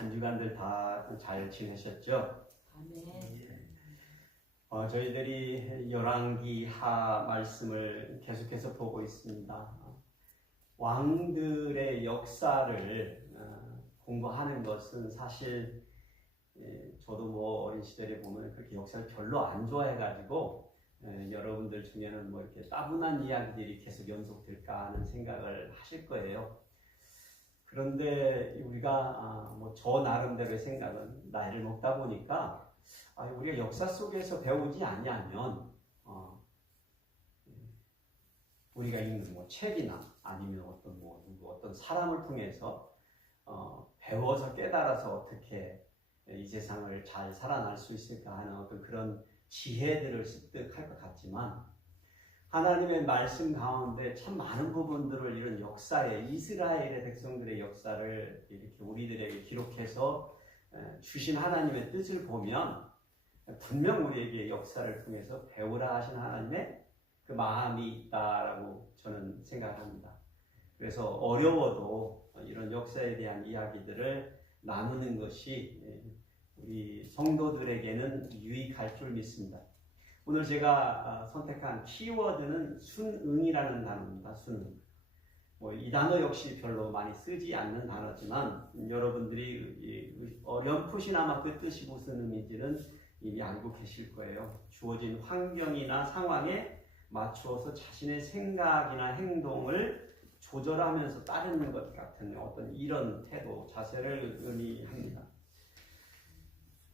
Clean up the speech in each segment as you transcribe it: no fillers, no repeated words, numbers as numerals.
한 주간들 다 잘 지내셨죠? 아멘. 저희들이 열왕기 하 말씀을 계속해서 보고 있습니다. 왕들의 역사를 공부하는 것은 사실 저도 뭐 어린 시절에 보면 그렇게 역사를 별로 안 좋아해가지고 여러분들 중에는 뭐 이렇게 따분한 이야기들이 계속 연속될까 하는 생각을 하실 거예요. 그런데 우리가 뭐 저 나름대로의 생각은 나이를 먹다 보니까 우리가 역사 속에서 배우지 아니하면 우리가 읽는 뭐 책이나 아니면 어떤 사람을 통해서 배워서 깨달아서 어떻게 이 세상을 잘 살아날 수 있을까 하는 어떤 그런 지혜들을 습득할 것 같지만 하나님의 말씀 가운데 참 많은 부분들을 이런 역사에 이스라엘의 백성들의 역사를 이렇게 우리들에게 기록해서 주신 하나님의 뜻을 보면 분명 우리에게 역사를 통해서 배우라 하신 하나님의 그 마음이 있다라고 저는 생각합니다. 그래서 어려워도 이런 역사에 대한 이야기들을 나누는 것이 우리 성도들에게는 유익할 줄 믿습니다. 오늘 제가 선택한 키워드는 순응이라는 단어입니다. 순응. 이 단어 역시 별로 많이 쓰지 않는 단어지만 여러분들이 어렴풋이나마 그 뜻이 무슨 의미인지는 이미 알고 계실 거예요. 주어진 환경이나 상황에 맞추어서 자신의 생각이나 행동을 조절하면서 따르는 것 같은 어떤 이런 태도, 자세를 의미합니다.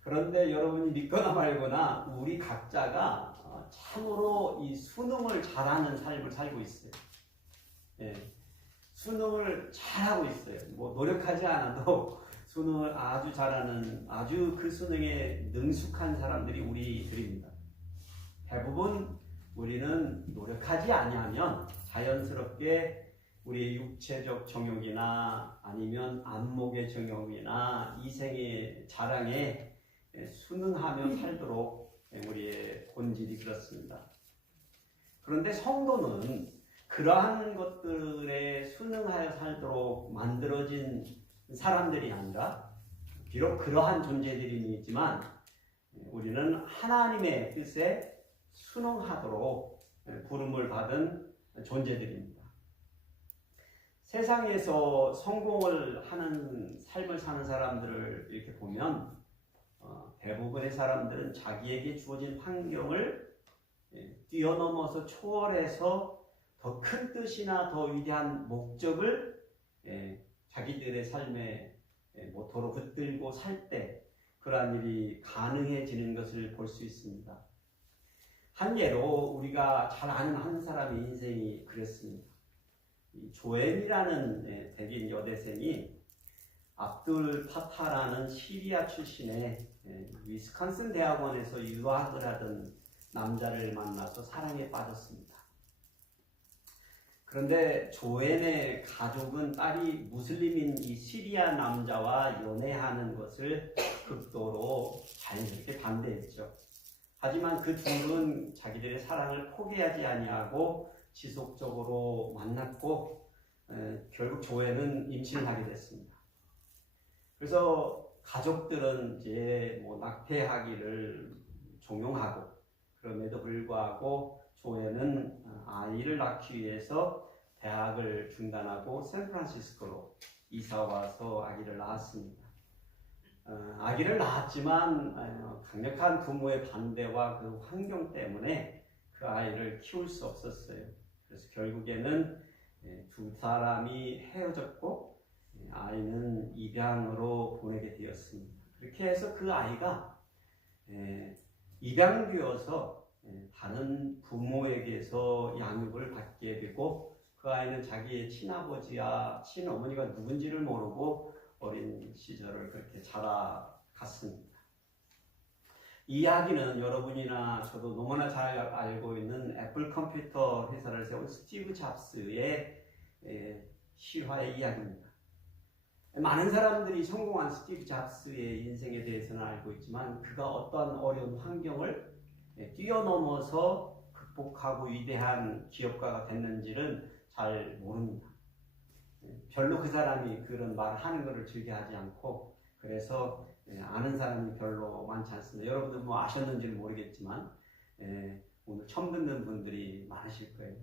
그런데 여러분이 믿거나 말거나 우리 각자가 참으로 이 순응을 잘하는 삶을 살고 있어요. 순응을 잘하고 있어요. 뭐 노력하지 않아도 순응을 아주 잘하는 아주 그 순응에 능숙한 사람들이 우리들입니다. 대부분 우리는 노력하지 아니하면 자연스럽게 우리의 육체적 정욕이나 아니면 안목의 정욕이나 이생의 자랑에 순응하며 살도록 우리의 본질이 그렇습니다. 그런데 성도는 그러한 것들에 순응하여 살도록 만들어진 사람들이 아니라 비록 그러한 존재들이지만 우리는 하나님의 뜻에 순응하도록 부름을 받은 존재들입니다. 세상에서 성공을 하는 삶을 사는 사람들을 이렇게 보면 대부분의 사람들은 자기에게 주어진 환경을 뛰어넘어서 초월해서 더 큰 뜻이나 더 위대한 목적을 자기들의 삶의 모토로 붙들고 살 때 그러한 일이 가능해지는 것을 볼 수 있습니다. 한 예로 우리가 잘 아는 한 사람의 인생이 그랬습니다. 조엘이라는 백인 여대생이 압둘 파타라는 시리아 출신의 위스콘신 대학원에서 유학을 하던 남자를 만나서 사랑에 빠졌습니다. 그런데 조엘의 가족은 딸이 무슬림인 이 시리아 남자와 연애하는 것을 극도로 자연스럽게 반대했죠. 하지만 그 둘은 자기들의 사랑을 포기하지 아니하고 지속적으로 만났고 결국 조엘은 임신을 하게 됐습니다. 그래서 가족들은 이제 낙태하기를 종용하고 그럼에도 불구하고 조엘은 아이를 낳기 위해서 대학을 중단하고 샌프란시스코로 이사와서 아기를 낳았습니다. 아기를 낳았지만 강력한 부모의 반대와 그 환경 때문에 그 아이를 키울 수 없었어요. 그래서 결국에는 두 사람이 헤어졌고 아이는 입양으로 보내게 되었습니다. 그렇게 해서 그 아이가 입양되어서 다른 부모에게서 양육을 받게 되고 그 아이는 자기의 친아버지와 친어머니가 누군지를 모르고 어린 시절을 그렇게 자라갔습니다. 이 이야기는 여러분이나 저도 너무나 잘 알고 있는 애플 컴퓨터 회사를 세운 스티브 잡스의 실화의 이야기입니다. 많은 사람들이 성공한 스티브 잡스의 인생에 대해서는 알고 있지만 그가 어떠한 어려운 환경을 뛰어넘어서 극복하고 위대한 기업가가 됐는지는 잘 모릅니다. 별로 그 사람이 그런 말을 하는 것을 즐겨하지 않고 그래서 아는 사람이 별로 많지 않습니다. 여러분들 뭐 아셨는지는 모르겠지만 오늘 처음 듣는 분들이 많으실 거예요.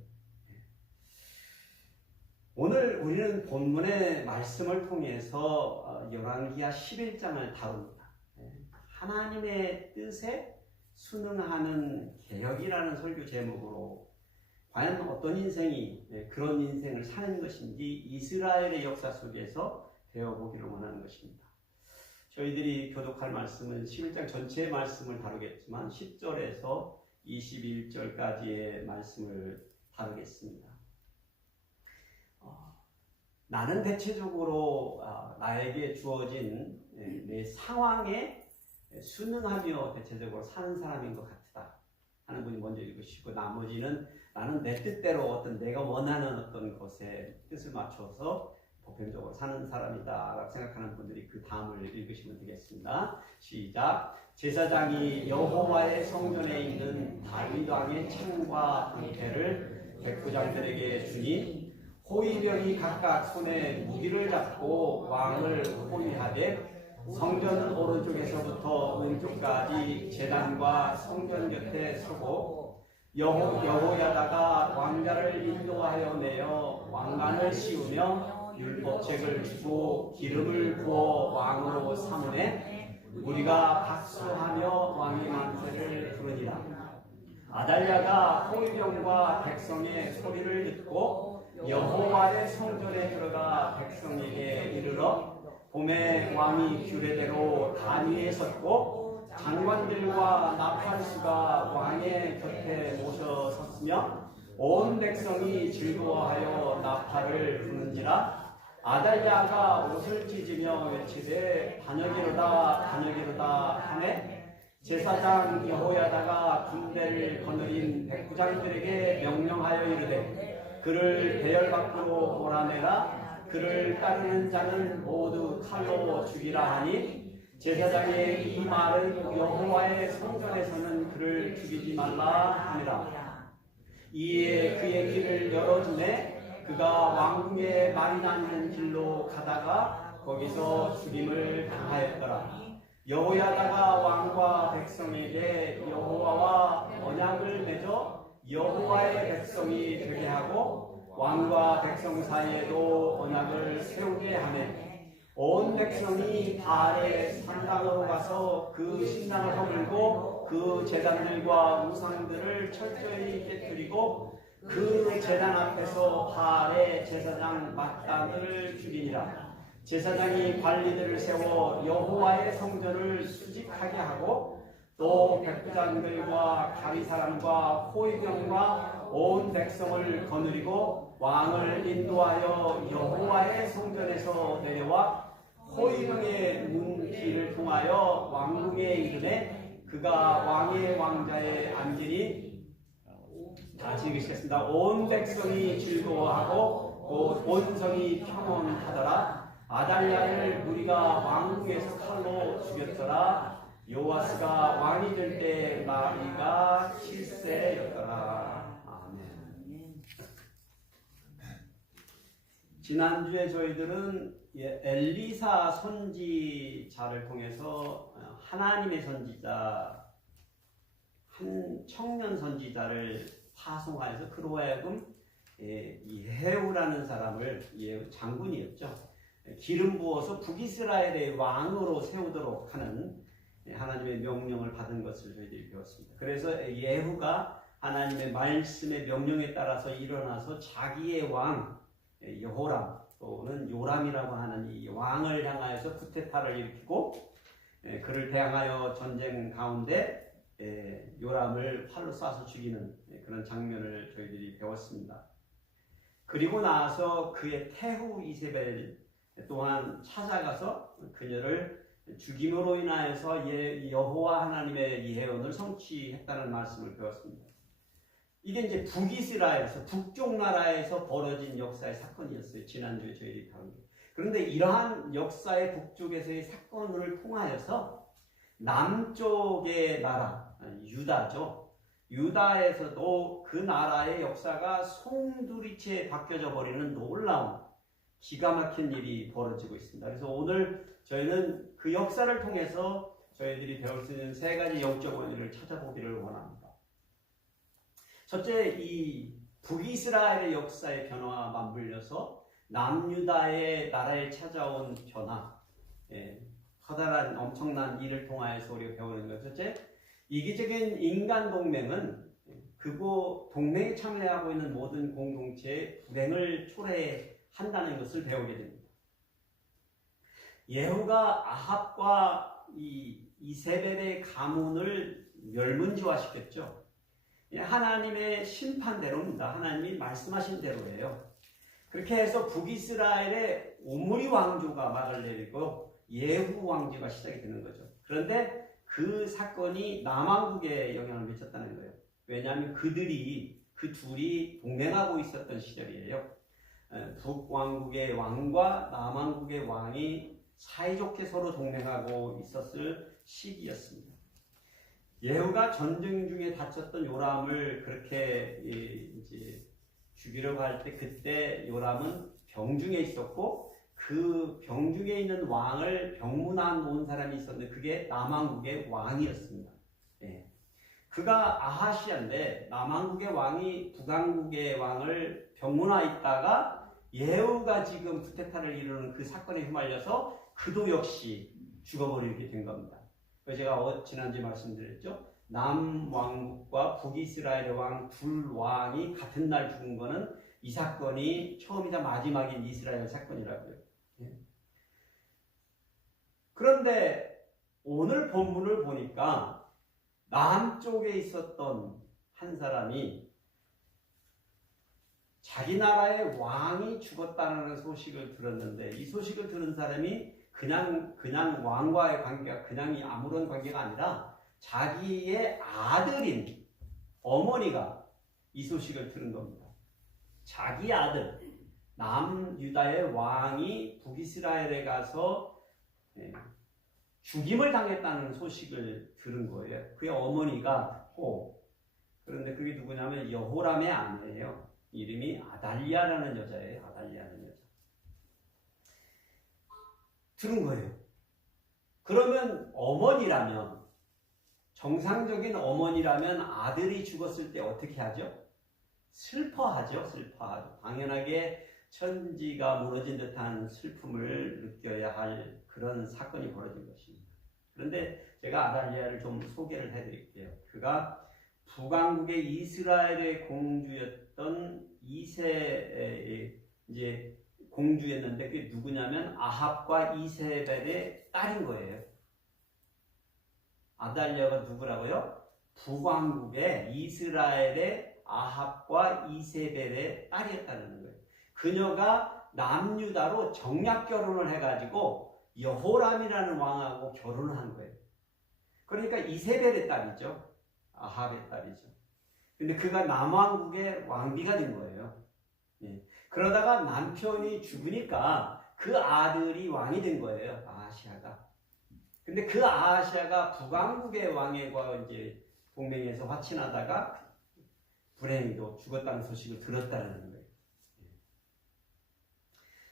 오늘 우리는 본문의 말씀을 통해서 열왕기하 11장을 다룹니다. 하나님의 뜻에 순응하는 개혁이라는 설교 제목으로 과연 어떤 인생이 그런 인생을 사는 것인지 이스라엘의 역사 속에서 배워보기를 원하는 것입니다. 저희들이 교독할 말씀은 11장 전체의 말씀을 다루겠지만 10절에서 21절까지의 말씀을 다루겠습니다. 나는 대체적으로 나에게 주어진 내 상황에 순응하며 대체적으로 사는 사람인 것 같다 하는 분이 먼저 읽으시고, 나머지는 나는 내 뜻대로 어떤 내가 원하는 어떤 것에 뜻을 맞춰서 보편적으로 사는 사람이다 라고 생각하는 분들이 그 다음을 읽으시면 되겠습니다. 시작. 제사장이 여호와의 성전에 있는 다윗 왕의 창과 방패를 백부장들에게 주니 호위병이 각각 손에 무기를 잡고 왕을 호위하되 성전 오른쪽에서부터 왼쪽까지 제단과 성전 곁에 서고 여호야다가 왕자를 인도하여 내어 왕관을 씌우며 율법책을 주고 기름을 부어 왕으로 삼으매 우리가 박수하며 왕의 만세를 부르니라. 아달랴가 호위병과 백성의 소리를 듣고 여호와의 성전에 들어가 백성에게 이르러 봄에 왕이 규례대로 단 위에 섰고 장관들과 나팔수가 왕의 곁에 모셔 섰으며 온 백성이 즐거워하여 나팔을 부는지라. 아달랴가 옷을 찢으며 외치되 반역이로다 반역이로다 하매 제사장 여호야다가 군대를 거느린 백부장들에게 명령하여 이르되 그를 대열 밖으로 몰아내라. 그를 따르는 자는 모두 칼로 죽이라 하니 제사장의 이 말은 여호와의 성전에서는 그를 죽이지 말라 하니라. 이에 그의 길을 열어주매 그가 왕궁에 말이 나는 길로 가다가 거기서 죽임을 당하였더라. 여호야다가 왕과 백성에게 여호와와 언약을 맺어 여호와의 백성이 되게 하고 왕과 백성 사이에도 언약을 세우게 하매 온 백성이 바알의 산당으로 가서 그 신당을 허물고 그 제단들과 우상들을 철저히 깨뜨리고 그 제단 앞에서 바알의 제사장 mat단을 죽이니라. 제사장이 관리들을 세워 여호와의 성전을 수직하게 하고 또 백부장들과 가위 사람과 호위병과 온 백성을 거느리고 왕을 인도하여 여호와의 성전에서 내려와 호위병의 문 길을 통하여 왕궁에 이르매 그가 왕의 왕자에 앉으니 다시 읽으시겠습니다. 온 백성이 즐거워하고 곧 온 성이 평온하더라. 아달랴를 우리가 왕궁에서 칼로 죽였더라. 요아스가 왕이 될 때 나이가 7세였더라. 아멘. 지난주에 저희들은 엘리사 선지자를 통해서 하나님의 선지자, 한 청년 선지자를 파송하여서 그로 하여금 예후라는 사람을, 예후 장군이었죠, 기름 부어서 북이스라엘의 왕으로 세우도록 하는 하나님의 명령을 받은 것을 저희들이 배웠습니다. 그래서 예후가 하나님의 말씀의 명령에 따라서 일어나서 자기의 왕 여호람 또는 요람이라고 하는 이 왕을 향하여서 쿠데타를 일으키고 그를 대항하여 전쟁 가운데 요람을 활로 쏴서 죽이는 그런 장면을 저희들이 배웠습니다. 그리고 나서 그의 태후 이세벨 또한 찾아가서 그녀를 죽임으로 인하여서 여호와 하나님의 예언을 성취했다는 말씀을 배웠습니다. 이게 이제 북이스라엘에서, 북쪽 나라에서 벌어진 역사의 사건이었어요. 지난주에 저희들이 다룬 게. 그런데 이러한 역사의 북쪽에서의 사건을 통하여서 남쪽의 나라, 유다죠. 유다에서도 그 나라의 역사가 송두리째 바뀌어져 버리는 놀라운 기가 막힌 일이 벌어지고 있습니다. 그래서 오늘 저희는 그 역사를 통해서 저희들이 배울 수 있는 세 가지 영적 원리를 찾아보기를 원합니다. 첫째, 이 북이스라엘의 역사의 변화와 맞물려서 남유다의 나라에 찾아온 변화, 커다란 엄청난 일을 통하여서 우리가 배우는 것. 첫째, 이기적인 인간 동맹은 그곳 동맹에 참여하고 있는 모든 공동체의 불행을 초래한다는 것을 배우게 됩니다. 예후가 아합과 이세벨의 가문을 멸문지화시켰죠. 하나님의 심판대로입니다. 하나님이 말씀하신 대로예요. 그렇게 해서 북이스라엘의 오므리 왕조가 막을 내리고 예후 왕조가 시작이 되는 거죠. 그런데 그 사건이 남왕국에 영향을 미쳤다는 거예요. 왜냐하면 그 둘이 동맹하고 있었던 시절이에요. 북왕국의 왕과 남왕국의 왕이 사이좋게 서로 동맹하고 있었을 시기였습니다. 예후가 전쟁 중에 다쳤던 요람을 그렇게 이제 죽이려고 할 때, 그때 요람은 병중에 있었고 그 병중에 있는 왕을 병문안 놓은 사람이 있었는데 그게 남왕국의 왕이었습니다. 그가 아하시아인데 남왕국의 왕이 북왕국의 왕을 병문안에 있다가 예후가 지금 쿠데타를 이루는 그 사건에 휘말려서 그도 역시 죽어버리게 된 겁니다. 제가 지난주에 말씀드렸죠. 남왕국과 북이스라엘의 왕 둘 왕이 같은 날 죽은 거는 이 사건이 처음이자 마지막인 이스라엘 사건이라고요. 그런데 오늘 본문을 보니까 남쪽에 있었던 한 사람이 자기 나라의 왕이 죽었다는 소식을 들었는데, 이 소식을 들은 사람이 그냥 왕과의 관계가 그냥 아무런 관계가 아니라 자기의 아들인 어머니가 이 소식을 들은 겁니다. 자기 아들 남유다의 왕이 북이스라엘에 가서 죽임을 당했다는 소식을 들은 거예요. 그의 어머니가 그런데 그게 누구냐면 여호람의 아내예요. 이름이 아달리아라는 여자예요. 아달리아라는 여자. 들은 거예요. 그러면 어머니라면, 정상적인 어머니라면 아들이 죽었을 때 어떻게 하죠? 슬퍼하죠. 당연하게 천지가 무너진 듯한 슬픔을 느껴야 할 그런 사건이 벌어진 것입니다. 그런데 제가 아달리아를 좀 소개를 해드릴게요. 그가 북왕국의 이스라엘의 공주였던 이제 공주였는데 그게 누구냐면 아합과 이세벨의 딸인 거예요. 아달리아가 누구라고요? 북왕국의 이스라엘의 아합과 이세벨의 딸이었다는 거예요. 그녀가 남유다로 정략 결혼을 해가지고 여호람이라는 왕하고 결혼을 한 거예요. 그러니까 이세벨의 딸이죠. 아합의 딸이죠. 근데 그가 남왕국의 왕비가 된 거예요. 그러다가 남편이 죽으니까 그 아들이 왕이 된 거예요. 아하시아가. 근데 그 아하시아가 북왕국의 왕과 이제 동맹에서 화친하다가 불행히도 죽었다는 소식을 들었다는 거예요.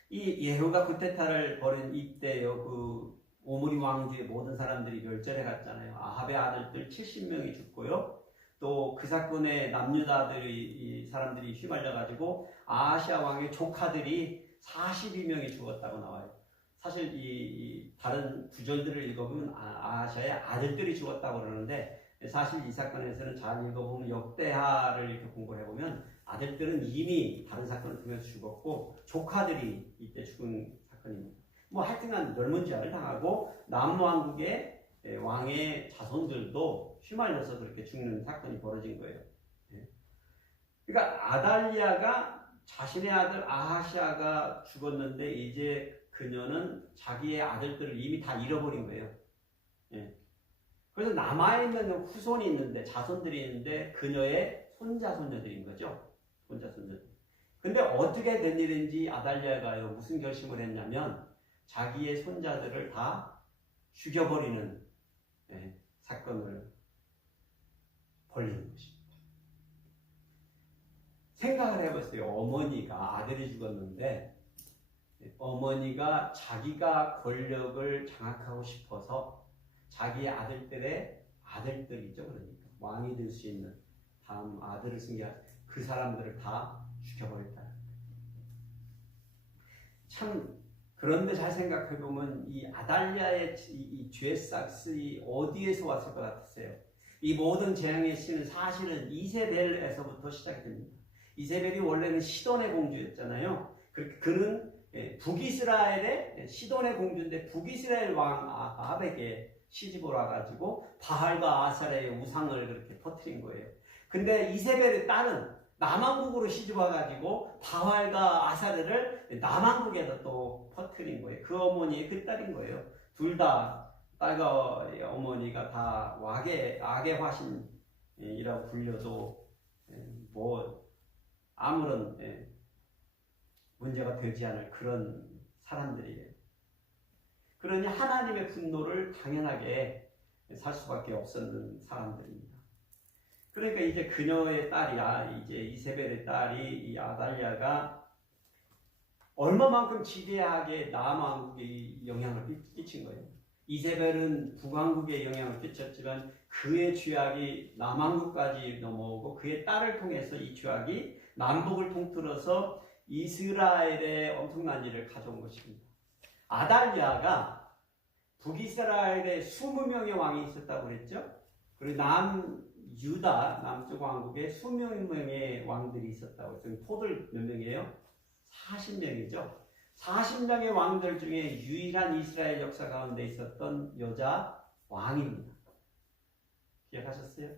이 예후가 쿠데타를 벌인 이때요, 그 오므리 왕조의 모든 사람들이 멸절해 갔잖아요. 아합의 아들들 70명이 죽고요. 또 그 사건에 남유다들이 사람들이 휘말려가지고 아하시아 왕의 조카들이 42명이 죽었다고 나와요. 사실 이 다른 구절들을 읽어보면 아하시아의 아들들이 죽었다고 그러는데, 사실 이 사건에서는 잘 읽어보면 역대하를 이렇게 공부를 해보면 아들들은 이미 다른 사건을 통해서 죽었고 조카들이 이때 죽은 사건입니다. 하여튼간 멸문지화를 당하고 남왕국의 왕의 자손들도 휘말려서 그렇게 죽는 사건이 벌어진 거예요. 그러니까 아달리아가 자신의 아들 아하시아가 죽었는데 이제 그녀는 자기의 아들들을 이미 다 잃어버린 거예요. 그래서 남아있는 후손이 있는데, 자손들이 있는데 그녀의 손자, 손녀들인 거죠. 손자, 손녀들. 근데 어떻게 된 일인지 아달리아가 무슨 결심을 했냐면 자기의 손자들을 다 죽여버리는 사건을 벌리는 것입니다. 생각을 해보세요. 어머니가 아들이 죽었는데 어머니가 자기가 권력을 장악하고 싶어서 자기 아들들이죠. 그러니까 왕이 될 수 있는 다음 아들을 승계한 그 사람들을 다 죽여버렸다. 참 그런데 잘 생각해 보면 이 아달랴의 이 죄싹이 어디에서 왔을 것 같으세요? 이 모든 재앙의 씨는 사실은 이세벨에서부터 시작이 됩니다. 이세벨이 원래는 시돈의 공주였잖아요. 그는 북이스라엘의 시돈의 공주인데 북이스라엘 왕 아합에게 시집을 와가지고 바알과 아사레의 우상을 그렇게 퍼뜨린 거예요. 근데 이세벨의 딸은 남왕국으로 시집 와가지고 바알과 아사레를 남왕국에다 또 퍼뜨린 거예요. 그 어머니의 그 딸인 거예요. 둘 다 딸과 어머니가 다 악의 화신이라고 불려도 뭐 아무런 문제가 되지 않을 그런 사람들이에요. 그러니 하나님의 분노를 당연하게 살 수밖에 없었는 사람들입니다. 그러니까 이제 그녀의 딸이야, 이제 이세벨의 딸이 이 아달랴가 얼마만큼 지대하게 남왕국에 영향을 끼친 거예요. 이세벨은 북왕국에 영향을 끼쳤지만 그의 죄악이 남왕국까지 넘어오고 그의 딸을 통해서 이 죄악이 남북을 통틀어서 이스라엘에 엄청난 일을 가져온 것입니다. 아달랴가 북이스라엘에 20명의 왕이 있었다고 그랬죠. 그리고 남유다 남쪽 왕국에 20명의 왕들이 있었다고 했어요. 토들 몇 명이에요? 40명이죠. 40명의 왕들 중에 유일한 이스라엘 역사 가운데 있었던 여자 왕입니다. 기억하셨어요?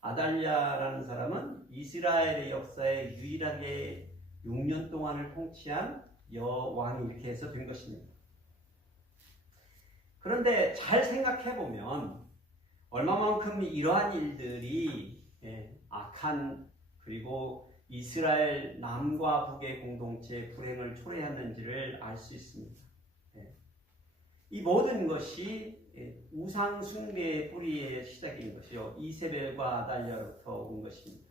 아달랴라는 사람은 이스라엘의 역사에 유일하게 6년 동안을 통치한 여왕이 이렇게 해서 된 것입니다. 그런데 잘 생각해보면 얼마만큼 이러한 일들이 악한 그리고 이스라엘 남과 북의 공동체의 불행을 초래했는지를 알 수 있습니다. 이 모든 것이 우상 숭배의 뿌리의 시작인 것이요. 이세벨과 아달랴로부터 온 것입니다.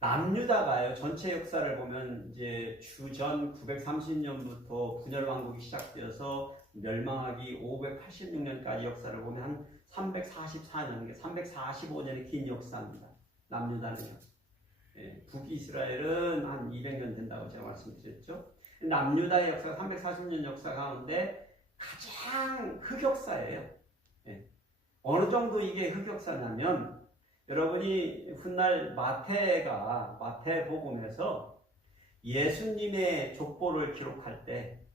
남유다가요. 전체 역사를 보면 이제 주전 930년부터 분열 왕국이 시작되어서 멸망하기 586년까지 역사를 보면 한 344년, 345년의 긴 역사입니다. 남유다는. 북이스라엘은 한 200년 된다고 제가 말씀드렸죠. 남유다의 역사가 340년 역사 가운데 가장 흑역사예요. 어느 정도 이게 흑역사냐면 여러분이 훗날 마태복음에서 예수님의 족보를 기록할 때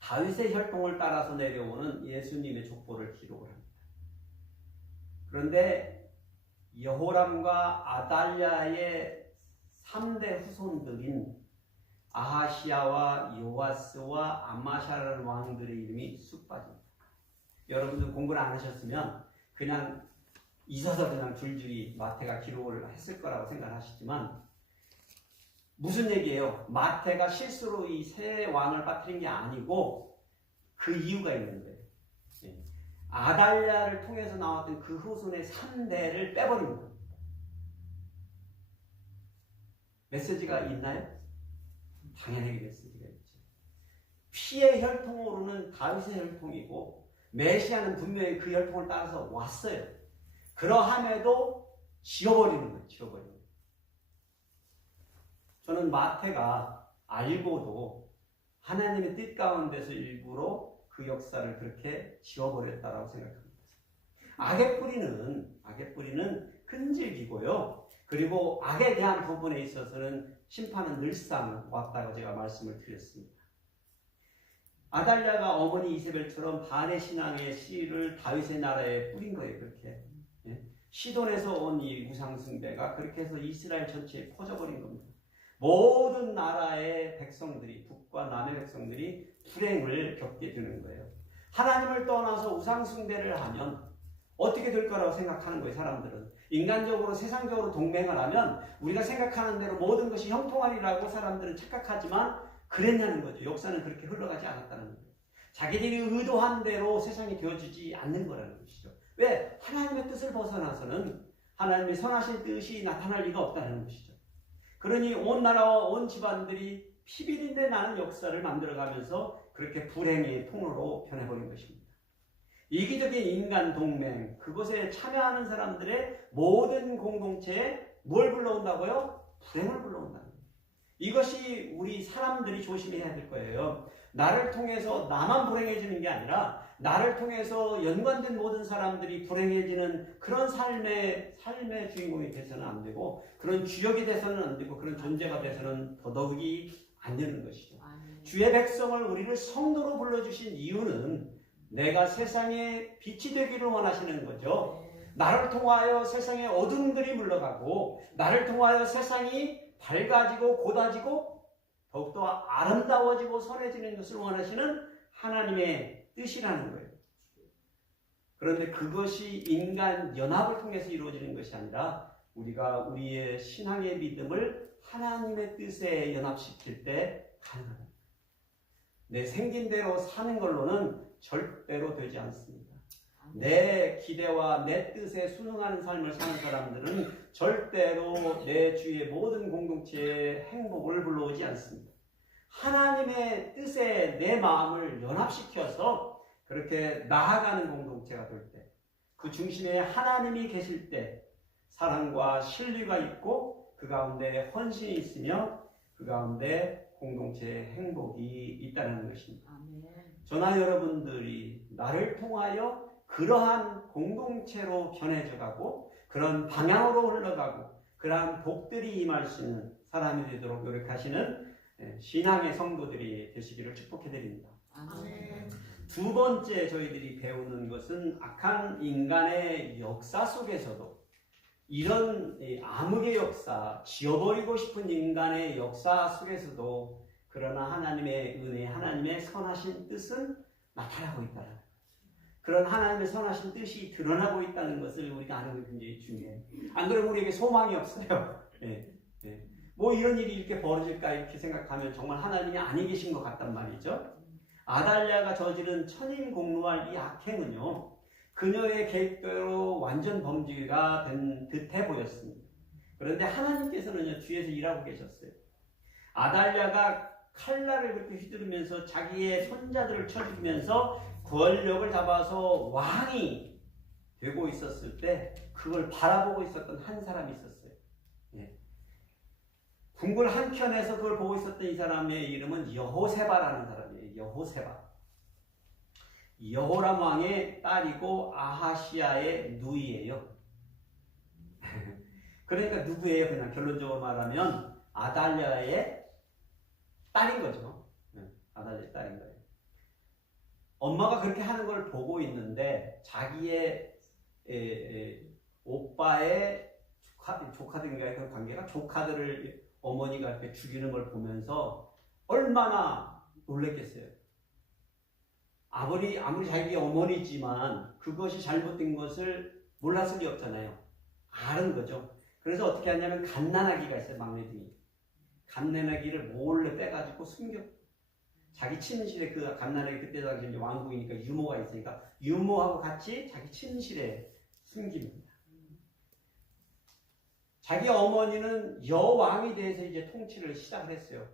다윗의 혈통을 따라서 내려오는 예수님의 족보를 기록을 합니다. 그런데 여호람과 아달랴의 3대 후손들인 아하시야와 요아스와 아마샤라는 왕들의 이름이 쑥 빠집니다. 여러분들 공부를 안 하셨으면 그냥 있어서 그냥 줄줄이 마태가 기록을 했을 거라고 생각하시지만 무슨 얘기예요? 마태가 실수로 이 세 왕을 빠뜨린 게 아니고 그 이유가 있는 거예요. 아달랴를 통해서 나왔던 그 후손의 3대를 빼버린 겁니다. 메시지가 있나요? 당연히 메시지가 있죠. 피의 혈통으로는 다윗의 혈통이고 메시아는 분명히 그 혈통을 따라서 왔어요. 그러함에도 지워버리는 거예요. 지워버리는 거예요. 저는 마태가 알고도 하나님의 뜻 가운데서 일부러 그 역사를 그렇게 지워버렸다라고 생각합니다. 악의 뿌리는 끈질기고요. 그리고 악에 대한 부분에 있어서는 심판은 늘상 왔다고 제가 말씀을 드렸습니다. 아달랴가 어머니 이세벨처럼 바알의 신앙의 씨를 다윗의 나라에 뿌린 거예요. 그렇게 시돈에서 온 이 우상숭배가 그렇게 해서 이스라엘 전체에 퍼져버린 겁니다. 모든 나라의 백성들이 북과 남의 백성들이 불행을 겪게 되는 거예요. 하나님을 떠나서 우상숭배를 하면 어떻게 될 거라고 생각하는 거예요. 사람들은 인간적으로 세상적으로 동맹을 하면 우리가 생각하는 대로 모든 것이 형통하리라고 사람들은 착각하지만 그랬냐는 거죠. 역사는 그렇게 흘러가지 않았다는 거예요. 자기들이 의도한 대로 세상이 되어지지 않는 거라는 것이죠. 왜? 하나님의 뜻을 벗어나서는 하나님의 선하신 뜻이 나타날 리가 없다는 것이죠. 그러니 온 나라와 온 집안들이 피비린내 나는 역사를 만들어가면서 그렇게 불행의 통로로 변해버린 것입니다. 이기적인 인간 동맹, 그것에 참여하는 사람들의 모든 공동체에 뭘 불러온다고요? 불행을 불러온다는 거예요. 이것이 우리 사람들이 조심해야 될 거예요. 나를 통해서 나만 불행해지는 게 아니라 나를 통해서 연관된 모든 사람들이 불행해지는 그런 삶의 주인공이 돼서는 안 되고, 그런 주역이 돼서는 안 되고, 그런 존재가 돼서는 더더욱이 안 되는 것이죠. 주의 백성을, 우리를 성도로 불러주신 이유는 내가 세상에 빛이 되기를 원하시는 거죠. 나를 통하여 세상의 어둠들이 물러가고, 나를 통하여 세상이 밝아지고 고다지고 더욱더 아름다워지고 선해지는 것을 원하시는 하나님의 뜻이라는 거예요. 그런데 그것이 인간 연합을 통해서 이루어지는 것이 아니라 우리가 우리의 신앙의 믿음을 하나님의 뜻에 연합시킬 때 가능합니다. 내 생긴 대로 사는 걸로는 절대로 되지 않습니다. 내 기대와 내 뜻에 순응하는 삶을 사는 사람들은 절대로 내 주위의 모든 공동체의 행복을 불러오지 않습니다. 하나님의 뜻에 내 마음을 연합시켜서 그렇게 나아가는 공동체가 될 때, 그 중심에 하나님이 계실 때 사랑과 신뢰가 있고 그 가운데 헌신이 있으며 그 가운데 공동체의 행복이 있다는 것입니다. 저나 여러분들이 나를 통하여 그러한 공동체로 변해져 가고 그런 방향으로 흘러가고 그러한 복들이 임할 수 있는 사람이 되도록 노력하시는 신앙의 성도들이 되시기를 축복해드립니다. 두 번째 저희들이 배우는 것은 악한 인간의 역사 속에서도 이런 암흑의 역사, 지워버리고 싶은 인간의 역사 속에서도 그러나 하나님의 은혜, 하나님의 선하신 뜻은 나타나고 있다는 거예요. 그런 하나님의 선하신 뜻이 드러나고 있다는 것을 우리가 아는 게 굉장히 중요해요. 안 그러면 우리에게 소망이 없어요. 뭐 이런 일이 이렇게 벌어질까 이렇게 생각하면 정말 하나님이 아니 계신 것 같단 말이죠. 아달랴가 저지른 천인공노할 이 악행은요, 그녀의 계획대로 완전 범죄가 된 듯해 보였습니다. 그런데 하나님께서는요, 뒤에서 일하고 계셨어요. 아달랴가 칼날을 그렇게 휘두르면서 자기의 손자들을 쳐 죽이면서 권력을 잡아서 왕이 되고 있었을 때 그걸 바라보고 있었던 한 사람이 있었어요. 궁궐 한켠에서 그걸 보고 있었던 이 사람의 이름은 여호세바라는 사람이에요. 여호세바. 여호람 왕의 딸이고 아하시아의 누이예요. 그러니까 누구예요? 그냥 결론적으로 말하면 아달랴의 딸인 거죠. 아달랴의 딸인 거예요. 엄마가 그렇게 하는 걸 보고 있는데 자기의 오빠의 조카들과의 그 관계가, 조카들을 어머니가 이렇게 죽이는 걸 보면서 얼마나 놀랬겠어요. 아무리 자기 어머니지만 그것이 잘못된 것을 몰랐을 리 없잖아요. 아는 거죠. 그래서 어떻게 하냐면 갓난아기가 있어요. 막내둥이. 갓난아기를 몰래 빼가지고 숨겨. 자기 침실에, 그 갓난아기 그때 당시 이제 왕국이니까 유모가 있으니까 유모하고 같이 자기 침실에 숨깁니다. 자기 어머니는 여왕이 돼서 이제 통치를 시작을 했어요.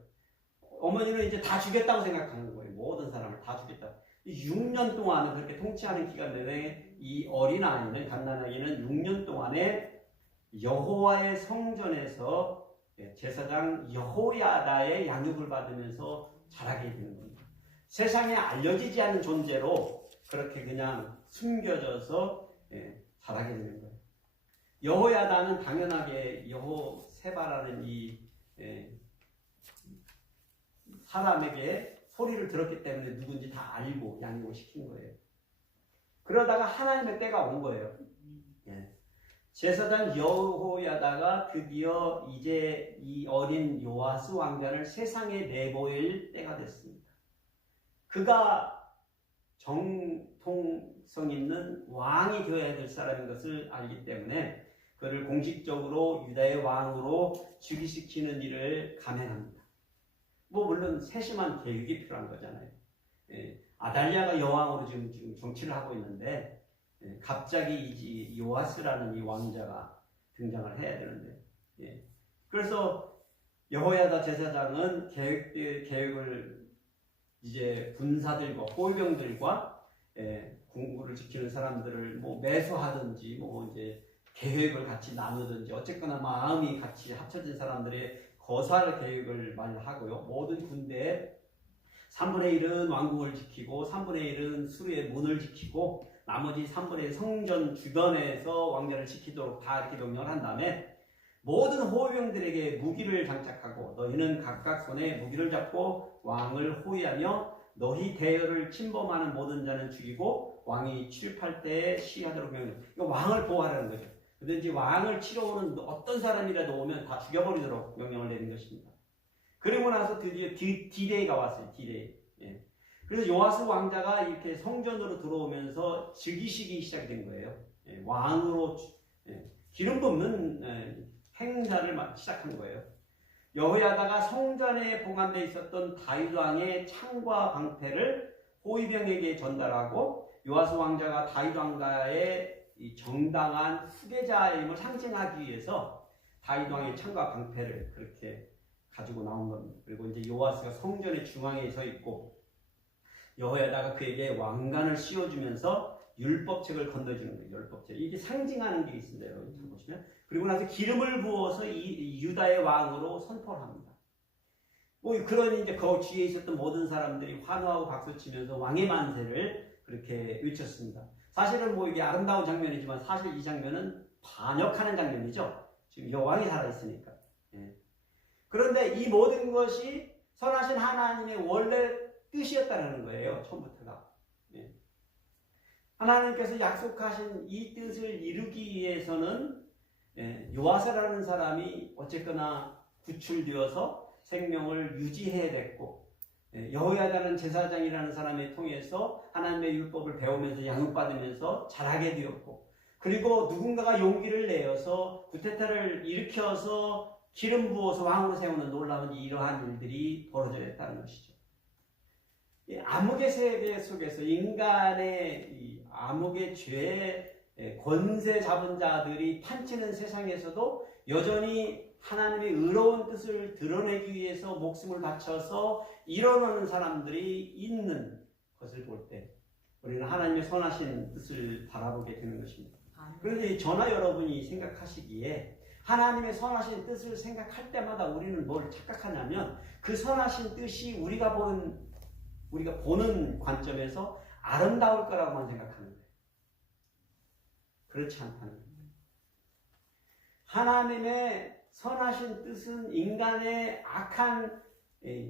어머니는 이제 다 죽였다고 생각하는 거예요. 모든 사람을 다 죽였다. 6년 동안은 그렇게 통치하는 기간 내내 이 어린아이는, 갓난아기는 6년 동안에 여호와의 성전에서 제사장 여호야다의 양육을 받으면서 자라게 되는 겁니다. 세상에 알려지지 않는 존재로 그렇게 그냥 숨겨져서 자라게 되는 거예요. 여호야다는 당연하게 여호세바라는 이 사람에게 소리를 들었기 때문에 누군지 다 알고 양육을 시킨 거예요. 그러다가 하나님의 때가 온 거예요. 제사장 여호야다가 드디어 이제 이 어린 요아스 왕자를 세상에 내보일 때가 됐습니다. 그가 정통성 있는 왕이 되어야 될 사람인 것을 알기 때문에 그를 공식적으로 유다의 왕으로 즉위시키는 일을 감행합니다. 뭐 물론 세심한 계획이 필요한 거잖아요. 아달랴가 여왕으로 지금 정치를 하고 있는데 갑자기 이 요아스라는 이 왕자가 등장을 해야 되는데, 그래서 여호야다 제사장은 계획을 이제 군사들과 호위병들과 궁궐을 지키는 사람들을 뭐 매수하든지 뭐 이제 계획을 같이 나누든지 어쨌거나 마음이 같이 합쳐진 사람들의 거사할 계획을 말하고요. 모든 군대에 3분의 1은 왕궁을 지키고 3분의 1은 수르의 문을 지키고 나머지 3분의 1 성전 주변에서 왕좌를 지키도록 다 이렇게 명령을 한 다음에 모든 호위병들에게 무기를 장착하고 너희는 각각 손에 무기를 잡고 왕을 호위하며 너희 대열을 침범하는 모든 자는 죽이고 왕이 출입할 때에 시하도록 명령. 이거 왕을 보호하라는 거죠. 그런데 왕을 치러 오는 어떤 사람이라도 오면 다 죽여버리도록 명령을 내린 것입니다. 그리고 나서 드디어 D-Day가 왔어요. D-Day. 예. 그래서 요아스 왕자가 이렇게 성전으로 들어오면서 즉위식이 시작된 거예요. 예. 왕으로 기름 붓는 행사를 시작한 거예요. 여호야다가 성전에 보관되어 있었던 다윗 왕의 창과 방패를 호위병에게 전달하고 요아스 왕자가 다윗 왕가의 이 정당한 후계자임을 상징하기 위해서 다윗 왕의 창과 방패를 그렇게 가지고 나온 겁니다. 그리고 이제 요아스가 성전의 중앙에 서 있고 여호야다가 그에게 왕관을 씌워주면서 율법책을 건너주는 거예요. 율법책. 이게 상징하는 게 있습니다. 여러분 잘 보시면. 그리고 나서 기름을 부어서 이 유다의 왕으로 선포를 합니다. 뭐 그런 이제 그 뒤에 있었던 모든 사람들이 환호하고 박수치면서 왕의 만세를 그렇게 외쳤습니다. 사실은 뭐 이게 아름다운 장면이지만 사실 이 장면은 반역하는 장면이죠. 지금 여왕이 살아있으니까. 예. 그런데 이 모든 것이 선하신 하나님의 원래 뜻이었다는 거예요. 처음부터가. 예. 하나님께서 약속하신 이 뜻을 이루기 위해서는 요아스라는 사람이 어쨌거나 구출되어서 생명을 유지해야 됐고 여호야다는 제사장이라는 사람을 통해서 하나님의 율법을 배우면서 양육받으면서 자라게 되었고 그리고 누군가가 용기를 내어서 구테타를 일으켜서 기름 부어서 왕으로 세우는 놀라운 이러한 일들이 벌어졌다는 것이죠. 암흑의 세계 속에서 인간의 이 암흑의 죄의 권세 잡은 자들이 판치는 세상에서도 여전히 하나님의 의로운 뜻을 드러내기 위해서 목숨을 바쳐서 일어나는 사람들이 있는 것을 볼 때 우리는 하나님의 선하신 뜻을 바라보게 되는 것입니다. 그런데 저나 여러분이 생각하시기에 하나님의 선하신 뜻을 생각할 때마다 우리는 뭘 착각하냐면 그 선하신 뜻이 우리가 보는 관점에서 아름다울 거라고만 생각하는 거예요. 그렇지 않다는 거예요. 하나님의 선하신 뜻은 인간의 악한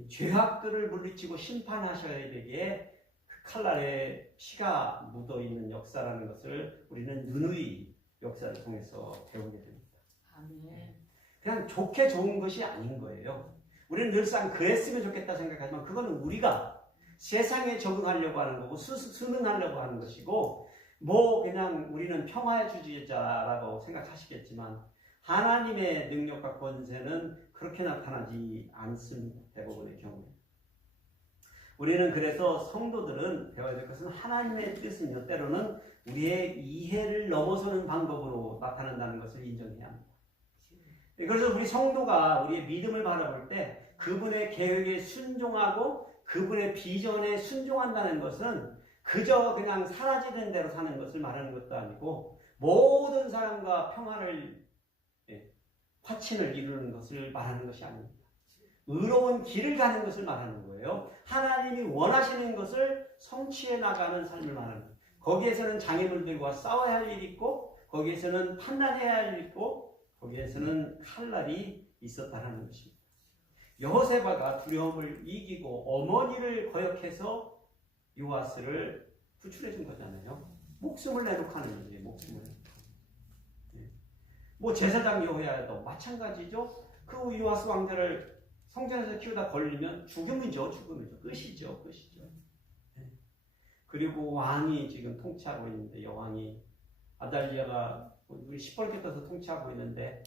죄악들을 물리치고 심판하셔야 되기에 그 칼날에 피가 묻어있는 역사라는 것을 우리는 누누이 역사를 통해서 배우게 됩니다. 아멘. 그냥 좋게 좋은 것이 아닌 거예요. 우리는 늘상 그랬으면 좋겠다 생각하지만 그거는 우리가 세상에 적응하려고 하는 거고 순응하려고 하는 것이고 뭐 그냥 우리는 평화주의자라고 생각하시겠지만 하나님의 능력과 권세는 그렇게 나타나지 않습니다. 대부분의 경우에. 우리는 그래서 성도들은 배워야 될 것은 하나님의 뜻은요 때로는 우리의 이해를 넘어서는 방법으로 나타난다는 것을 인정해야 합니다. 그래서 우리 성도가 우리의 믿음을 바라볼 때 그분의 계획에 순종하고 그분의 비전에 순종한다는 것은 그저 그냥 사라지는 대로 사는 것을 말하는 것도 아니고 모든 사람과 평화를 화친을 이루는 것을 말하는 것이 아닙니다. 의로운 길을 가는 것을 말하는 거예요. 하나님이 원하시는 것을 성취해 나가는 삶을 말하는 거예요. 거기에서는 장애물들과 싸워야 할 일이 있고 거기에서는 판단해야 할 일이 있고 거기에서는 칼날이 있었다는 것입니다. 여호세바가 두려움을 이기고 어머니를 거역해서 요아스를 구출해 준 거잖아요. 목숨을 내놓고 하는 거예요. 목숨을. 뭐 제사장 여호야도 마찬가지죠. 그 요아스 왕자를 성전에서 키우다 걸리면 죽음이죠. 끝이죠. 그리고 왕이 지금 통치하고 있는데 여왕이 아달리아가 우리 시뻘겋게 떠서 통치하고 있는데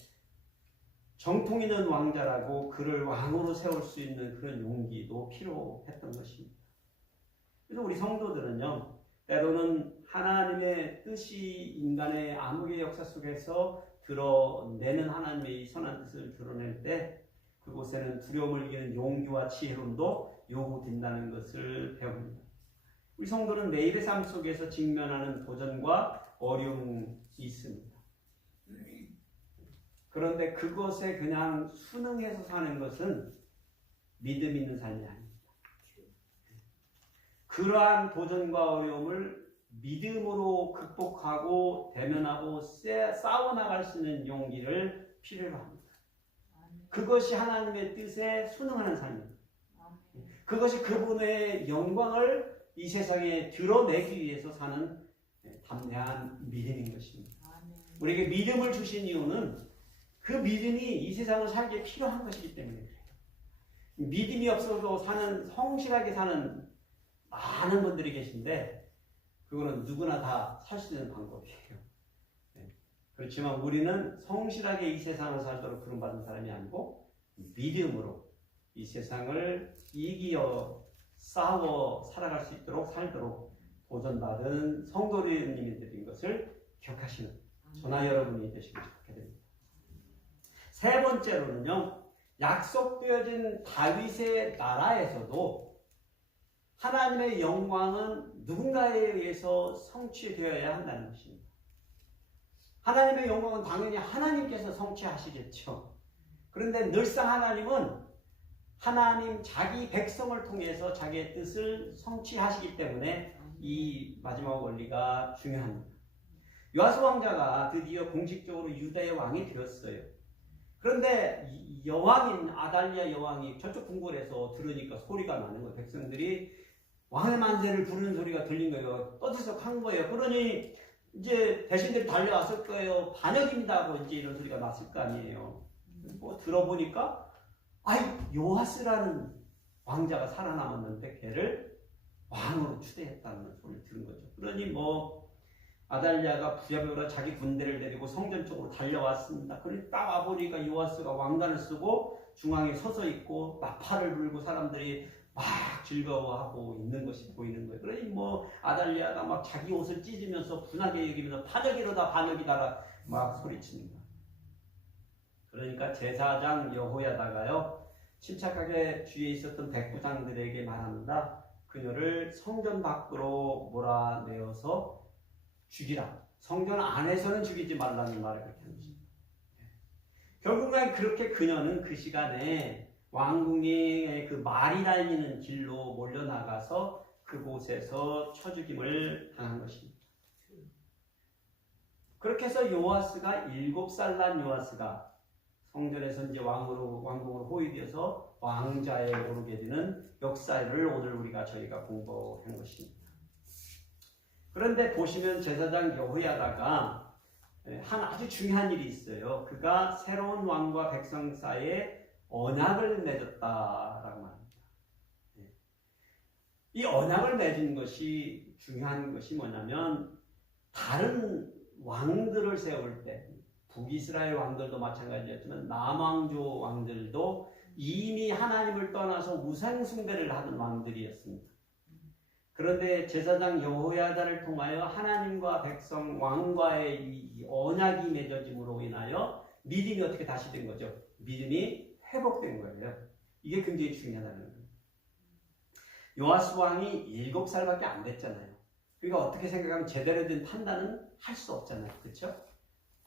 정통 있는 왕자라고 그를 왕으로 세울 수 있는 그런 용기도 필요했던 것입니다. 그래서 우리 성도들은요, 때로는 하나님의 뜻이 인간의 암흑의 역사 속에서 드러내는 하나님의 이 선한 뜻을 드러낼 때 그곳에는 두려움을 이기는 용기와 지혜로움도 요구된다는 것을 배웁니다. 우리 성도는 매일의 삶 속에서 직면하는 도전과 어려움이 있습니다. 그런데 그것에 그냥 순응해서 사는 것은 믿음 있는 삶이 아닙니다. 그러한 도전과 어려움을 믿음으로 극복하고 대면하고 싸워나갈 수 있는 용기를 필요로 합니다. 그것이 하나님의 뜻에 순응하는 삶입니다. 그것이 그분의 영광을 이 세상에 드러내기 위해서 사는 담대한 믿음인 것입니다. 우리에게 믿음을 주신 이유는 그 믿음이 이 세상을 살기에 필요한 것이기 때문에 그래요. 믿음이 없어도 성실하게 사는 많은 분들이 계신데 그거는 누구나 다 살 수 있는 방법이에요. 그렇지만 우리는 성실하게 이 세상을 살도록 부름받은 사람이 아니고 믿음으로 이 세상을 이기어 싸워 살아갈 수 있도록 살도록 도전받은 성도님들인 것을 기억하시는 저나 여러분이 되시길 축복드립니다. 세 번째로는요, 약속되어진 다윗의 나라에서도 하나님의 영광은 누군가에 의해서 성취되어야 한다는 것입니다. 하나님의 영광은 당연히 하나님께서 성취하시겠죠. 그런데 늘상 하나님은 하나님 자기 백성을 통해서 자기의 뜻을 성취하시기 때문에 이 마지막 원리가 중요합니다. 요아스 왕자가 드디어 공식적으로 유다의 왕이 되었어요. 그런데 여왕인 아달랴 여왕이 저쪽 궁궐에서 들으니까 소리가 나는 거예요. 백성들이 왕의 만세를 부르는 소리가 들린 거예요. 떠들썩한 거예요. 그러니 이제 대신들이 달려왔을 거예요. 반역입니다 하고 이제 이런 소리가 났을 거 아니에요. 뭐 들어보니까 요아스라는 왕자가 살아남았는데 걔를 왕으로 추대했다는 소리를 들은 거죠. 그러니 뭐 아달랴가 부랴부랴 자기 군대를 데리고 성전 쪽으로 달려왔습니다. 그러니 딱 와보니까 요아스가 왕관을 쓰고 중앙에 서서 있고 나팔을 불고 사람들이 막 즐거워하고 있는 것이 보이는 거예요. 그러니 뭐 아달랴가 막 자기 옷을 찢으면서 분하게 여기면서 반역이로다 반역이다라 막 소리칩니다. 그러니까 제사장 여호야다가요 침착하게 주위에 있었던 백부장들에게 말합니다. 그녀를 성전 밖으로 몰아내어서 죽이라. 성전 안에서는 죽이지 말라는 말을 그렇게 하는 것입니다. 결국엔 그렇게 그녀는 그 시간에 왕궁의 그 말이 달리는 길로 몰려나가서 그곳에서 쳐 죽임을 당한 것입니다. 그렇게 해서 요아스가 7살 난 요아스가 성전에서 이제 왕궁으로 호위되어서 왕자에 오르게 되는 역사를 오늘 저희가 공부한 것입니다. 그런데 보시면 제사장 여호야다가 한 아주 중요한 일이 있어요. 그가 새로운 왕과 백성 사이에 언약을 맺었다라고 말합니다. 이 언약을 맺은 것이 중요한 것이 뭐냐면 다른 왕들을 세울 때 북이스라엘 왕들도 마찬가지였지만 남왕조 왕들도 이미 하나님을 떠나서 우상 숭배를 하던 왕들이었습니다. 그런데 제사장 여호야다를 통하여 하나님과 백성 왕과의 이 언약이 맺어짐으로 인하여 믿음이 어떻게 다시 된 거죠? 믿음이 회복된 거예요. 이게 굉장히 중요하다는 거예요. 요아스 왕이 7살밖에 안 됐잖아요. 그러니까 어떻게 생각하면 제대로 된 판단은 할 수 없잖아요. 그렇죠?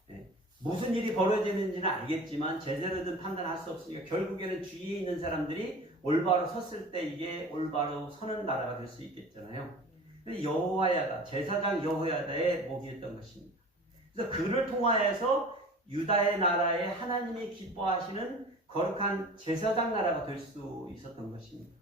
네. 무슨 일이 벌어지는지는 알겠지만 제대로 된 판단을 할 수 없으니까 결국에는 주위에 있는 사람들이 올바로 섰을 때 이게 올바로 서는 나라가 될 수 있겠잖아요. 근데 여호야다, 제사장 여호야다의 목이었던 것입니다. 그래서 그를 통하여서 유다의 나라에 하나님이 기뻐하시는 거룩한 제사장 나라가 될 수 있었던 것입니다.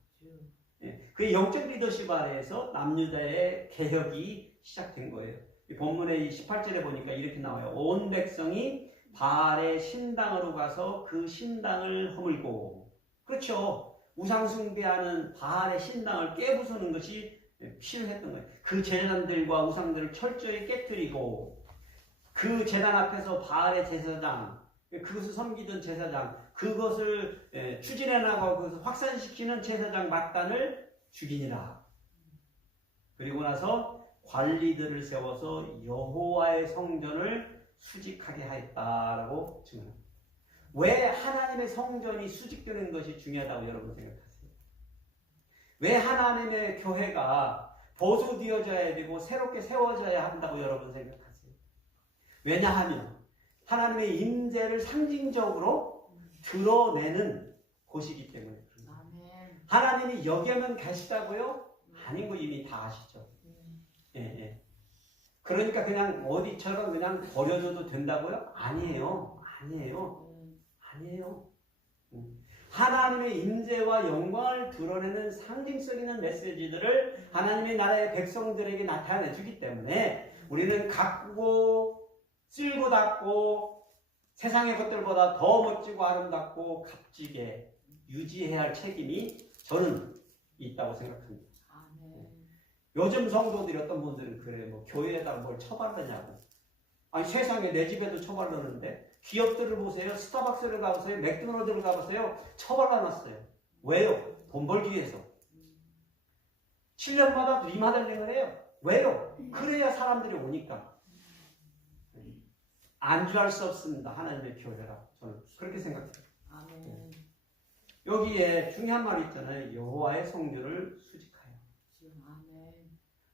그 영적 리더십 아래에서 남유다의 개혁이 시작된 거예요. 본문의 18절에 보니까 이렇게 나와요. 온 백성이 바알의 신당으로 가서 그 신당을 허물고, 그렇죠. 우상 숭배하는 바알의 신당을 깨부수는 것이 필요했던 거예요. 그 제사장들과 우상들을 철저히 깨뜨리고 그 제단 앞에서 바알의 제사장, 그것을 섬기던 제사장, 그것을 추진해 나가고 그것을 확산시키는 제사장 막단을 죽이니라. 그리고 나서 관리들을 세워서 여호와의 성전을 수직하게 하였다라고 증언합니다. 왜 하나님의 성전이 수직되는 것이 중요하다고 여러분 생각하세요? 왜 하나님의 교회가 보수되어져야 되고 새롭게 세워져야 한다고 여러분 생각하세요? 왜냐하면 하나님의 임재를 상징적으로 드러내는 곳이기 때문에 그렇습니다. 하나님이 여기에만 계시다고요? 아닌 거 이미 다 아시죠? 예. 그러니까 그냥 어디처럼 그냥 버려줘도 된다고요? 아니에요. 하나님의 임재와 영광을 드러내는 상징성 있는 메시지들을 하나님의 나라의 백성들에게 나타내 주기 때문에 우리는 가꾸고 쓸고 닦고 세상의 것들보다 더 멋지고 아름답고 값지게 유지해야 할 책임이 저는 있다고 생각합니다. 요즘 성도들이 어떤 분들은 그래요. 뭐 교회에다가 뭘 처바르냐고. 아니 세상에 내 집에도 처바르는데 기업들을 보세요. 스타벅스를 가보세요. 맥도날드를 가보세요. 처발라놨어요. 왜요? 돈 벌기 위해서. 7년마다 리마델링을 해요. 왜요? 그래야 사람들이 오니까. 안주할 수 없습니다. 하나님의 교회라. 저는 그렇게 생각해요. 아멘. 여기에 중요한 말이 있잖아요. 여호와의 성전을 수직하여. 아멘.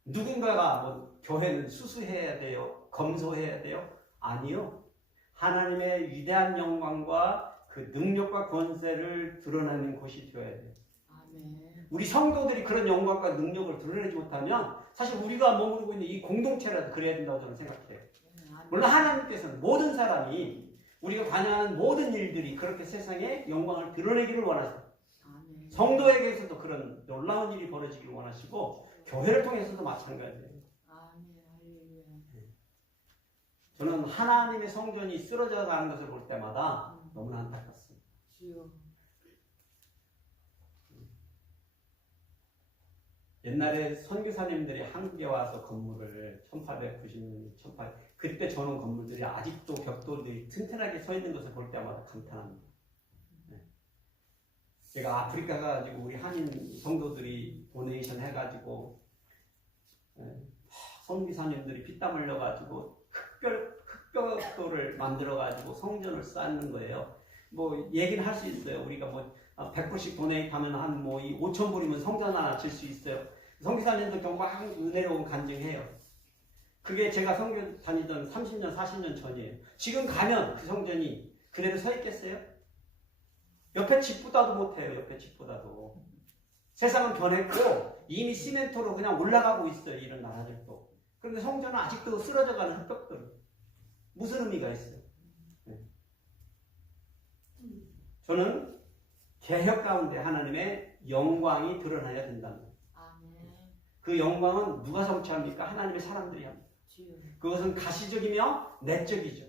누군가가 뭐 교회는 수수해야 돼요? 검소해야 돼요? 아니요. 하나님의 위대한 영광과 그 능력과 권세를 드러내는 곳이 되어야 돼요. 아멘. 우리 성도들이 그런 영광과 능력을 드러내지 못하면 사실 우리가 머무르고 있는 이 공동체라도 그래야 된다고 저는 생각해요. 물론 하나님께서는 모든 사람이 우리가 관여하는 모든 일들이 그렇게 세상에 영광을 드러내기를 원하세요. 아멘. 성도에게서도 그런 놀라운 일이 벌어지기를 원하시고 교회를 통해서도 마찬가지예요. 아멘. 할렐루야. 저는 하나님의 성전이 쓰러져 가는 것을 볼 때마다 너무나 안타깝습니다. 주여. 옛날에 선교사님들이 한국에 와서 건물을 1890년, 그때 저는 건물들이 아직도 벽돌들이 튼튼하게 서 있는 것을 볼 때마다 감탄합니다. 제가 아프리카 가가지고 우리 한인 성도들이 도네이션 해가지고 선교사님들이 피땀 흘려가지고 흑벽돌을 만들어가지고 성전을 쌓는 거예요. 뭐 얘기는 할 수 있어요. 우리가 뭐 100불씩 도네이트하면 한 뭐 5,000불이면 성전 하나 질 수 있어요. 선교사님들 경과 은혜로운 간증해요. 그게 제가 선교 다니던 30년, 40년 전이에요. 지금 가면 그 성전이 그대로 서 있겠어요? 옆에 집보다도 못해요. 옆에 집보다도. 세상은 변했고 이미 시멘토로 그냥 올라가고 있어요. 이런 나라들도. 그런데 성전은 아직도 쓰러져가는 흑벽돌. 무슨 의미가 있어요? 저는 개혁 가운데 하나님의 영광이 드러나야 된답니다. 그 영광은 누가 성취합니까? 하나님의 사람들이 합니다. 그것은 가시적이며 내적이죠.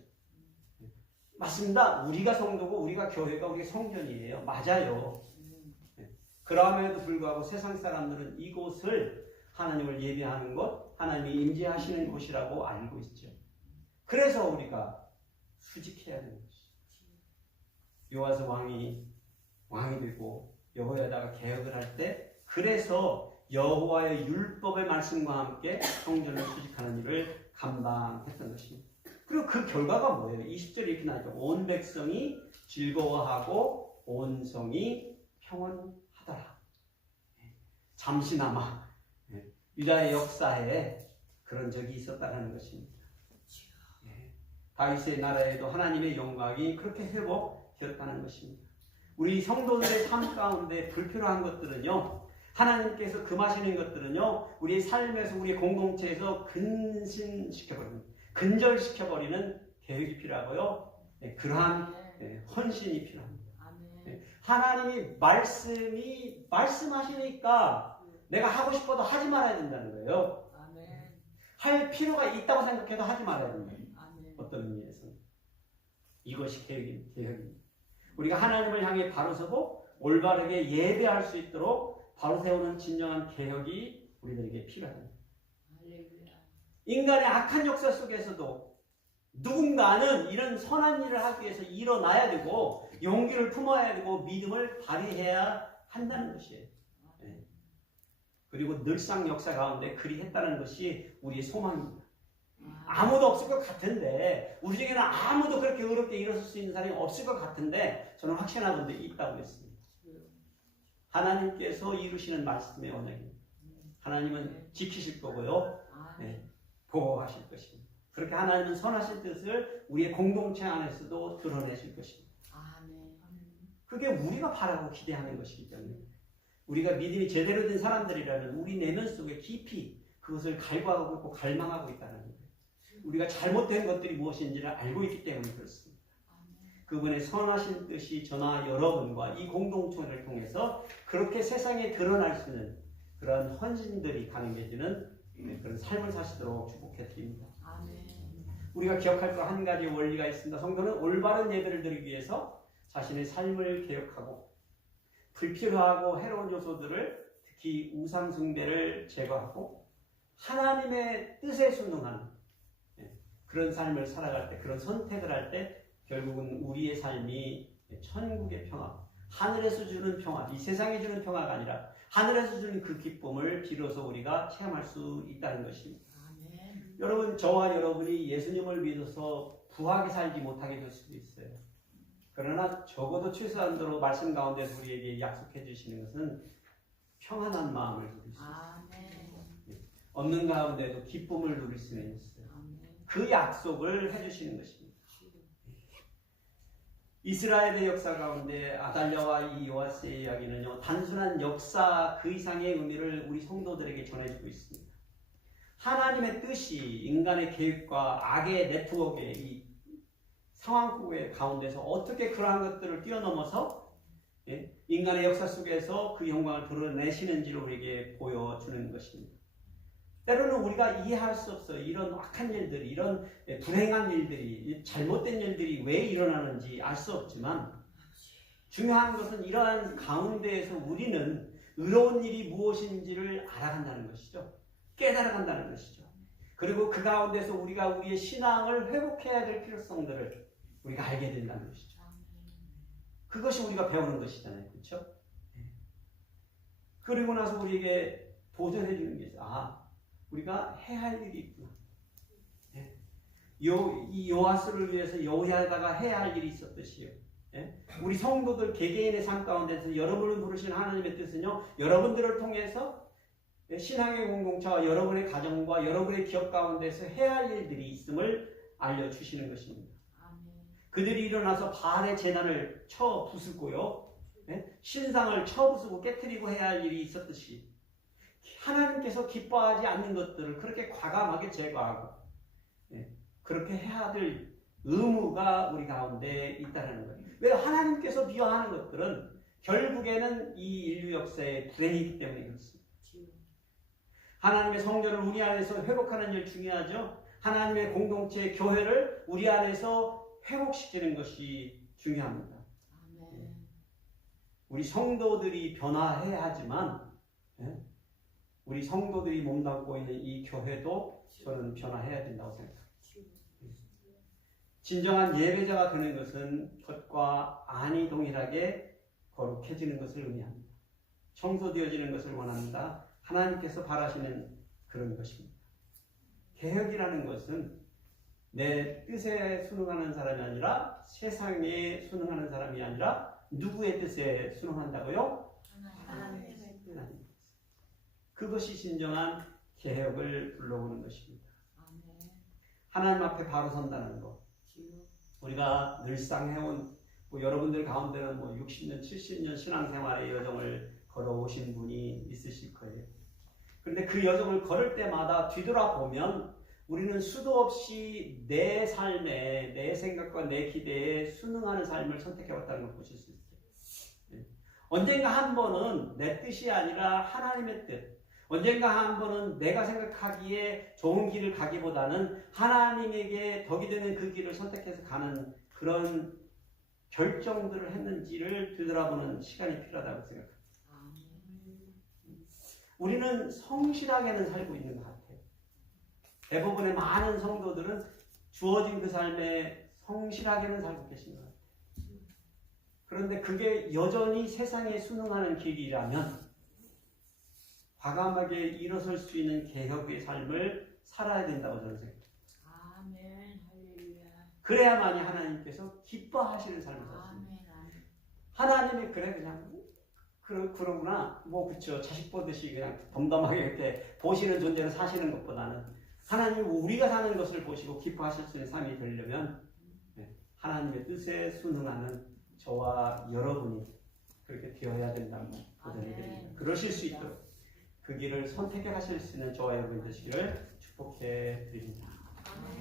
맞습니다. 우리가 성도고 우리가 교회가 우리 성전이에요. 맞아요. 그럼에도 불구하고 세상 사람들은 이곳을 하나님을 예배하는 곳, 하나님이 임재하시는 곳이라고 알고 있죠. 그래서 우리가 수직해야 되는 것이죠. 요아스 왕이 되고 여호야다가 개혁을 할 때 그래서 여호와의 율법의 말씀과 함께 성전을 수직하는 일을 감당했던 것입니다. 그리고 그 결과가 뭐예요? 20절에 이렇게 나죠. 온 백성이 즐거워하고 온 성이 평온하더라. 잠시나마 유다의 역사에 그런 적이 있었다는 것입니다. 다윗의 나라에도 하나님의 영광이 그렇게 회복되었다는 것입니다. 우리 성도들의 삶 가운데 불필요한 것들은요, 하나님께서 금하시는 것들은요, 우리 삶에서 우리 공동체에서 근절시켜버리는 계획이 필요하고요. 그러한 헌신이 필요합니다. 하나님이 말씀하시니까 내가 하고 싶어도 하지 말아야 된다는 거예요. 할 필요가 있다고 생각해도 하지 말아야 된다. 어떤 의미에서는 이것이 개혁입니다. 우리가 하나님을 향해 바로 서고 올바르게 예배할 수 있도록 바로 세우는 진정한 개혁이 우리들에게 필요합니다. 인간의 악한 역사 속에서도 누군가는 이런 선한 일을 하기 위해서 일어나야 되고 용기를 품어야 되고 믿음을 발휘해야 한다는 것이에요. 그리고 늘상 역사 가운데 그리 했다는 것이 우리의 소망입니다. 아무도 없을 것 같은데, 우리 중에는 아무도 그렇게 의롭게 일어설 수 있는 사람이 없을 것 같은데 저는 확신하건대 있다고 했습니다. 하나님께서 이루시는 말씀의 언약입니다. 하나님은 지키실 거고요, 보호하실 것입니다. 그렇게 하나님은 선하신 뜻을 우리의 공동체 안에서도 드러내실 것입니다. 그게 우리가 바라고 기대하는 것이기 때문에 우리가 믿음이 제대로 된 사람들이라면 우리 내면 속에 깊이 그것을 갈구하고 있고 갈망하고 있다는 거예요. 우리가 잘못된 것들이 무엇인지를 알고 있기 때문에 그렇습니다. 그분의 선하신 뜻이 저나 여러분과 이 공동체를 통해서 그렇게 세상에 드러날 수 있는 그런 헌신들이 가능해지는 그런 삶을 사시도록 축복해 드립니다. 우리가 기억할 거 한 가지 원리가 있습니다. 성도는 올바른 예배를 드리기 위해서 자신의 삶을 개혁하고 불필요하고 해로운 요소들을, 특히 우상 숭배를 제거하고 하나님의 뜻에 순응하는 그런 삶을 살아갈 때, 그런 선택을 할 때 결국은 우리의 삶이 천국의 평화, 하늘에서 주는 평화, 이 세상이 주는 평화가 아니라 하늘에서 주는 그 기쁨을 비로소 우리가 체험할 수 있다는 것입니다. 여러분, 저와 여러분이 예수님을 믿어서 부하게 살지 못하게 될 수도 있어요. 그러나 적어도 최소한도로 말씀 가운데서 우리에게 약속해 주시는 것은 평안한 마음을 누릴 수 있어요. 없는 가운데도 기쁨을 누릴 수는 있어요. 그 약속을 해주시는 것입니다. 이스라엘의 역사 가운데 아달랴와 이 요아스의 이야기는요, 단순한 역사 그 이상의 의미를 우리 성도들에게 전해주고 있습니다. 하나님의 뜻이 인간의 계획과 악의 네트워크의 이 상황의 가운데서 어떻게 그러한 것들을 뛰어넘어서 인간의 역사 속에서 그 영광을 드러내시는지를 우리에게 보여주는 것입니다. 때로는 우리가 이해할 수 없어요. 이런 악한 일들이, 이런 불행한 일들이, 잘못된 일들이 왜 일어나는지 알 수 없지만 중요한 것은 이러한 가운데에서 우리는 의로운 일이 무엇인지를 알아간다는 것이죠. 깨달아간다는 것이죠. 그리고 그 가운데서 우리가 우리의 신앙을 회복해야 될 필요성들을 우리가 알게 된다는 것이죠. 그것이 우리가 배우는 것이잖아요. 그렇죠? 그리고 나서 우리에게 보존해 주는 게 있어요. 우리가 해야 할 일이 있구나. 이 요아스를 위해서 여호야다가 해야 할 일이 있었듯이요. 우리 성도들 개개인의 삶 가운데서 여러분을 부르신 하나님의 뜻은요, 여러분들을 통해서 신앙의 공동체와 여러분의 가정과 여러분의 기업 가운데서 해야 할 일들이 있음을 알려주시는 것입니다. 그들이 일어나서 바알의 제단을 쳐 부수고요, 신상을 쳐 부수고 깨트리고 해야 할 일이 있었듯이 하나님께서 기뻐하지 않는 것들을 그렇게 과감하게 제거하고 그렇게 해야 될 의무가 우리 가운데 있다는 거예요. 왜? 하나님께서 미워하는 것들은 결국에는 이 인류 역사의 불행이기 때문에 그렇습니다. 하나님의 성전을 우리 안에서 회복하는 일 중요하죠. 하나님의 공동체 교회를 우리 안에서 회복시키는 것이 중요합니다. 우리 성도들이 변화해야 하지만 우리 성도들이 몸담고 있는 이 교회도 저는 변화해야 된다고 생각합니다. 진정한 예배자가 되는 것은 겉과 안이 동일하게 거룩해지는 것을 의미합니다. 청소되어지는 것을 원합니다. 하나님께서 바라시는 그런 것입니다. 개혁이라는 것은 내 뜻에 순응하는 사람이 아니라 세상에 순응하는 사람이 아니라 누구의 뜻에 순응한다고요? 하나님의 뜻. 그것이 진정한 개혁을 불러오는 것입니다. 하나님 앞에 바로 선다는 것. 우리가 늘상 해온 여러분들 가운데는 60년, 70년 신앙생활의 여정을 걸어오신 분이 있으실 거예요. 그런데 그 여정을 걸을 때마다 뒤돌아보면 우리는 수도 없이 내 삶에, 내 생각과 내 기대에 순응하는 삶을 선택해왔다는 걸 보실 수 있어요. 언젠가 한 번은 내 뜻이 아니라 하나님의 뜻, 언젠가 한 번은 내가 생각하기에 좋은 길을 가기보다는 하나님에게 덕이 되는 그 길을 선택해서 가는 그런 결정들을 했는지를 되돌아보는 시간이 필요하다고 생각합니다. 우리는 성실하게는 살고 있는 것 같아요. 대부분의 많은 성도들은 주어진 그 삶에 성실하게는 살고 계신 것 같아요. 그런데 그게 여전히 세상에 순응하는 길이라면 과감하게 일어설 수 있는 개혁의 삶을 살아야 된다고 저는 생각합니다. 아멘. 할렐루야. 그래야만이 하나님께서 기뻐하시는 삶을 사십니다. 아멘. 아멘. 하나님이 그래 그냥 그러구나 뭐 그쵸 자식 보듯이 그냥 덤덤하게 이렇게 보시는 존재로 사시는 것보다는 하나님 우리가 사는 것을 보시고 기뻐하실 수 있는 삶이 되려면 하나님의 뜻에 순응하는 저와 여러분이 그렇게 되어야 된다고 도전해드립니다. 그러실 수 있도록 그 길을 선택해 가실 수 있는 저와 여러분이 되시기를 축복해 드립니다. 아멘.